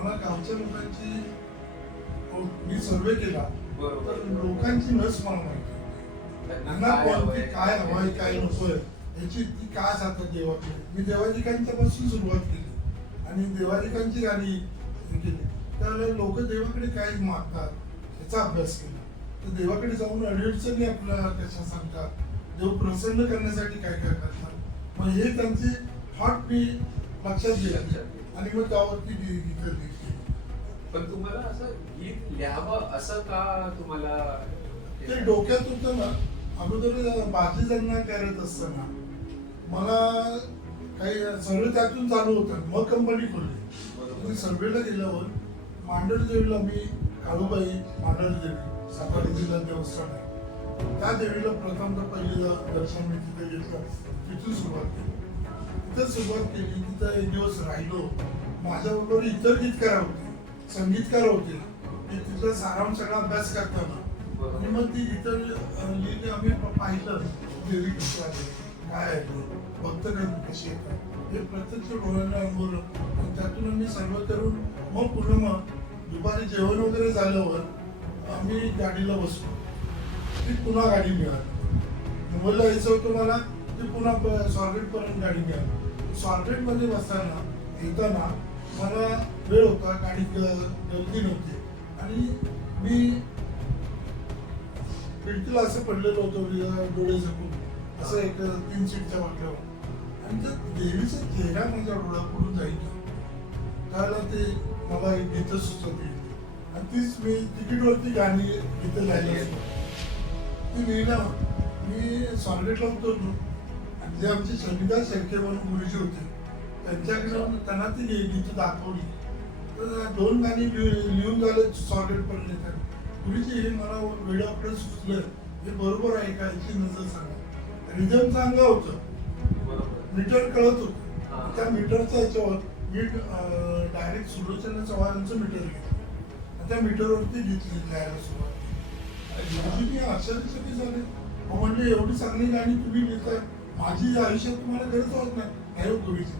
मला गावच्या लोकांची मी सर्वे केला बरोबर. तर लोकांची नस मला माहिती त्यांना कोणती काय हवंय काय नकोय याची ती काय जातात देवाकडे. मी देवाधिकांच्या पासून सुरुवात केली आणि देवाधिकांची गाणी केली. त्यावेळेला लोक देवाकडे काय मागतात याचा अभ्यास केला. तर देवाकडे जाऊन अडचणी आपल्याला कशा सांगतात, देव प्रसन्न करण्यासाठी काय काय करतात, मग हे त्यांचे थॉट मी लक्षात घेतले आणि मग त्यावरती गीत लिहिली. पण तुम्हाला असं गीत लिहावं असं का तुम्हाला ते डोक्यात होतं ना. अगोदर बाजी जन्म करत असताना मला काही सर्वे त्यातून चालू होतं. मग कंपनी खोलली. सर्वेला गेल्यावर मांडरदेवीला मी काळूबाई मांडरदेवी सातारा जिल्हा देवस्थान आहे त्या देवीला प्रथमतः पहिले दर्शन मी तिथे घेतलं. तिथून सुरुवात केली. तिथं सुरुवात केली. तिथं एक दिवस राहिलो. माझ्याबरोबर इतर गीतकार होते, संगीतकार होते. ते तिथला सारांश सगळा अभ्यास करताना आणि मग ती गीतं लिहिली. आम्ही पाहिलं देवी कशी आहे, काय आहे, भक्त कशी येतात हे प्रत्यक्ष डोळ्याने अनुभवलं. आणि त्यातून आम्ही सर्व करून मग पुन्हा मग दुपारी जेवण वगैरे झाल्यावर आम्ही गाडीला बसलो. ती पुन्हा गाडी मिळाली. मुंबईला यायचं होतं मला. ती पुन्हा स्वारगेटपर्यंत गाडी मिळाली. स्वारगेटमध्ये बसताना येताना मला वेळ होता, गाडी गर्दी नव्हती आणि मी खिडकीला असं पडलेलं होतं डोळे झाकून असं एक 3 सीटच्या वाटल्यावर. आणि त्या देवीचा चेहरा माझ्या डोळ्यापुढून जाईल त्याला ते मला एक गीतं सुचत येईल आणि तीच मी तिकीटवरती गाणी गीतं लिहायला ती लिहिलं. मी स्वारगेटला उतरलो आणि जे आमचे शनिदास शेळके म्हणून गुरुजी होते त्यांच्याकडे त्यांना ती गीतं दाखवली. तर 2 गाणी लिहून झाले स्वारगेटपर्यंत येतात. गुरुजी हे मला वेळाकडे सुचलं हे बरोबर आहे का याची नजर सांगा. रिदम चांगलं होतं, मीटर कळत होतं. त्या मीटरच्या याच्यावर मी डायरेक्ट सुलोचना चव्हाणांचं मीटर घेतलं. त्या मीटरवरती गीत लिहायला सुरुवात केली. गुरुजी मी आश्चर्यचकित झाले. म्हणजे एवढी चांगली गाणी तुम्ही लिहिताय, माझी आयुष्यात तुम्हाला गरज होत नाही. गुरुजी